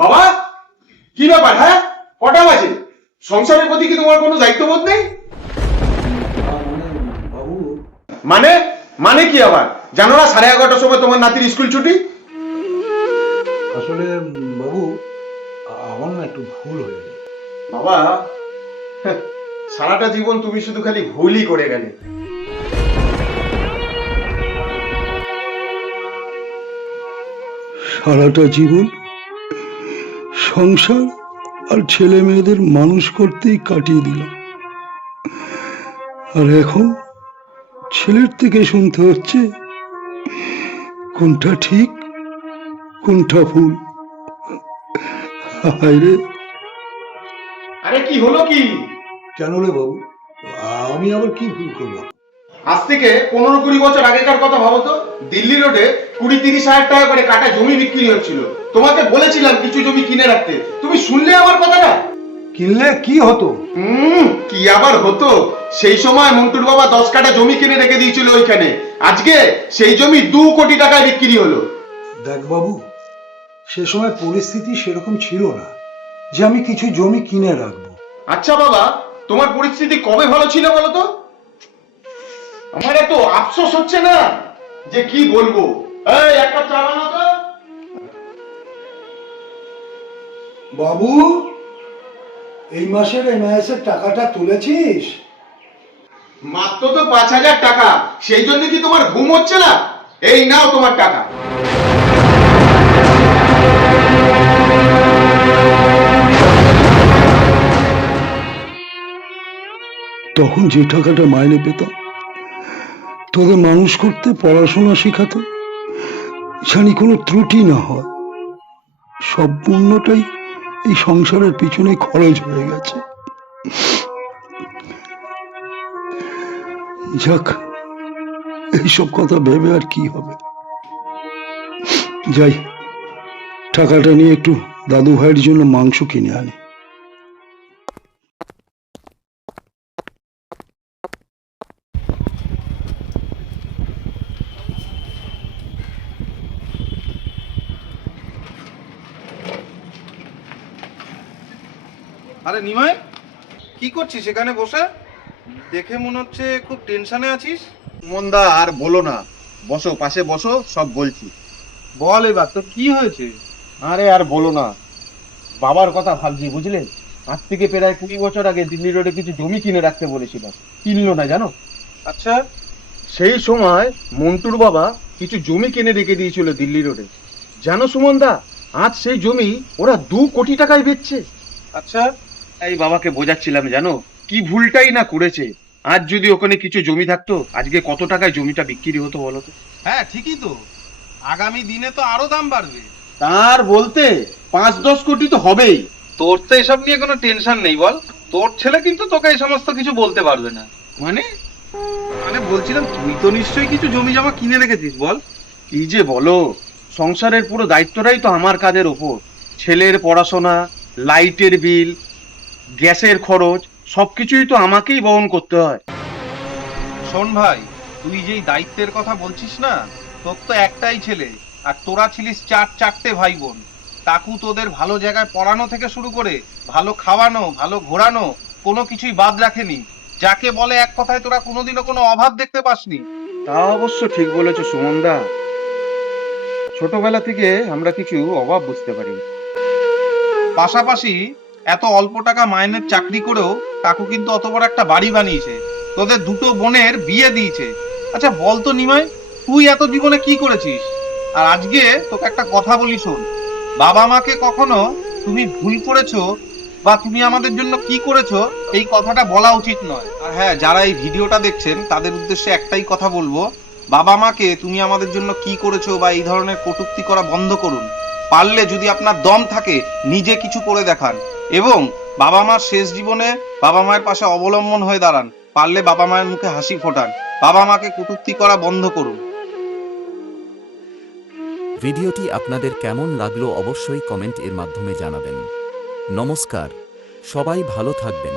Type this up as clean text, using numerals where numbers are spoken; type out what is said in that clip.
বাবা, কি ব্যাপার? হ্যাঁ, কটা বাজে? সংসারের প্রতি কি তোমার কোনো দায়িত্ববোধ নেই? বাবু, মানে মানে কি আবার? জানো না 11:30টার সময় তোমার নাতির স্কুল ছুটি? আসলে বাবু, আমার না একটু ভুল হয়ে গেছে। বাবা, সারাটা জীবন তুমি শুধু খালি ভুলই করে গেলে। সারাটা জীবন সংসার আর ছেলে মেয়েদের মানুষ করতেই কাটিয়ে দিলাম, আর এখন ছেলের থেকে শুনতে হচ্ছে কোনটা ঠিক কোনটা ভুল। হায় রে! আরে কি হলো কি? কেন রে বাবু, আমি আবার কি ভুল করলাম? আজ থেকে 15-20 বছর আগেকার কথা ভাবো তো। দিল্লি রোডে 20-30 হাজার টাকা করে কাটা জমি বিক্রি হচ্ছিল। তোমাকে বলেছিলাম কিছু জমি কিনে রাখতে, তুমি শুনলে আমার কথাটা? কিনলে কি হতো? কি আবার হতো? সেই সময় মন্টুর বাবা 10 কাঠা জমি কিনে রেখে দিয়েছিল ওইখানে। আজকে সেই জমি 2 কোটি টাকায় বিক্রি হলো। দেখ বাবু, সে সময় পরিস্থিতি সেরকম ছিল না যে আমি কিছু জমি কিনে রাখবো। আচ্ছা বাবা, তোমার পরিস্থিতি কবে ভালো ছিল বলো তো? আমার এত আফসোস হচ্ছে না যে কি বলবো। এই এক কাপ চা বানাও তো। বাবু, এই মাসের এমআইএসের টাকাটা তুলেছিস? মাত্র তো 5,000 টাকা, সেই জন্য কি তোমার ঘুম হচ্ছে না? এই নাও তোমার টাকা। তখন যে টাকাটা মাইনে পেতাম তোদের মানুষ করতে, পড়াশোনা শেখাতে, জানি কোনো ত্রুটি না হয়, সম্পূর্ণটাই এই সংসারের পিছনে খরচ হয়ে গেছে। যাক, এইসব কথা ভেবে আর কি হবে। যাই, টাকাটা নিয়ে একটু দাদু ভাইয়ের জন্য মাংস কিনে আনি। আরে নিমাই, কি করছিস এখানে বসে? দেখে মনে হচ্ছে খুব টেনশনে আছিস। মন্দা আর বলো না, বসো, পাশে বসো, সব বলছি। বল এবার তো কি হয়েছে? আরে আর বলো না, বাবার কথা ভাবছি বুঝলেন। আজ থেকে প্রায় 20 বছর আগে দিল্লি রোডে কিছু জমি কিনে রাখতে বলেছিলাম, কিনলো না জানো। আচ্ছা, সেই সময় মন্টুর বাবা কিছু জমি কিনে রেখে দিয়েছিল দিল্লি রোডে। জানো সুমনদা, আজ সেই জমি ওরা 2 কোটি টাকায় বেচছে। আচ্ছা, এই বাবাকে বোঝাচ্ছিলাম জানো, কি ভুলটাই না করেছে। আজ যদি ওখানে কিছু জমি থাকতো, আজকে কত টাকায় জমিটা বিক্রি হতো বলো তো? হ্যাঁ ঠিকই তো, আগামী দিনে তো আরো দাম বাড়বে। তার বলতে 5-10 কোটি তো হবেই। তোর তো এসব নিয়ে কোনো টেনশন নেই বল, তোর ছেলে কিন্তু তোকে এই সমস্ত কিছু বলতে পারবে না। মানে মানে বলছিলাম, তুই তো নিশ্চয়ই কিছু জমি জমা কিনে রেখেছিস, বল। কি যে বলো, সংসারের পুরো দায়িত্বটাই তো আমার কাঁধের ওপর। ছেলের পড়াশোনা, লাইটের বিল, গ্যাসের খরচ, সবকিছুই তো আমাকেই বহন করতে হয়। শোন ভাই, তুই যেই দায়িত্বের কথা বলছিস না, তোর তো একটাই ছেলে, আর তোরা ছিলিস চারটে ভাই বোন। কাকু তোদের ভালো জায়গায় পড়ানো থেকে শুরু করে ভালো খাওয়ানো, ভালো ঘোরানো, কোনো কিছুই বাদ রাখেনি। যাকে বলে এক কথায় তোরা কোনোদিনও কোনো অভাব দেখতে পাসনি। তা অবশ্য ঠিক বলেছো সুমনদা, ছোটবেলা থেকে আমরা কিছু অভাব বুঝতে পারি। পাশাপাশি এত অল্প টাকা মাইনের চাকরি করেও কাকু কিন্তু অত বড় একটা বাড়ি বানিয়েছে, তোদের দুটো বোনের বিয়ে দিয়েছে। আচ্ছা বল তো নিমাই, তুই এত জীবনে কি করেছিস? আর আজকে তোকে একটা কথা বলি শোন, বাবা মাকে কখনো তুমি ভুল করেছো বা তুমি আমাদের জন্য কি করেছো এই কথাটা বলা উচিত নয়। আর হ্যাঁ, যারা এই ভিডিওটা দেখছেন তাদের উদ্দেশ্যে একটাই কথা বলবো, বাবা মাকে তুমি আমাদের জন্য কি করেছো বা এই ধরনের কটূক্তি করা বন্ধ করুন। পারলে যদি আপনার দম থাকে নিজে কিছু করে দেখান, এবং বাবা মার শেষ জীবনে বাবা মায়ের পাশে অবলম্বন হয়ে দাঁড়ান। পারলে বাবা মায়ের মুখে হাসি ফোটান, বাবা মাকে কটূক্তি করা বন্ধ করুন। ভিডিওটি আপনাদের কেমন লাগলো অবশ্যই কমেন্ট এর মাধ্যমে জানাবেন। নমস্কার, সবাই ভালো থাকবেন।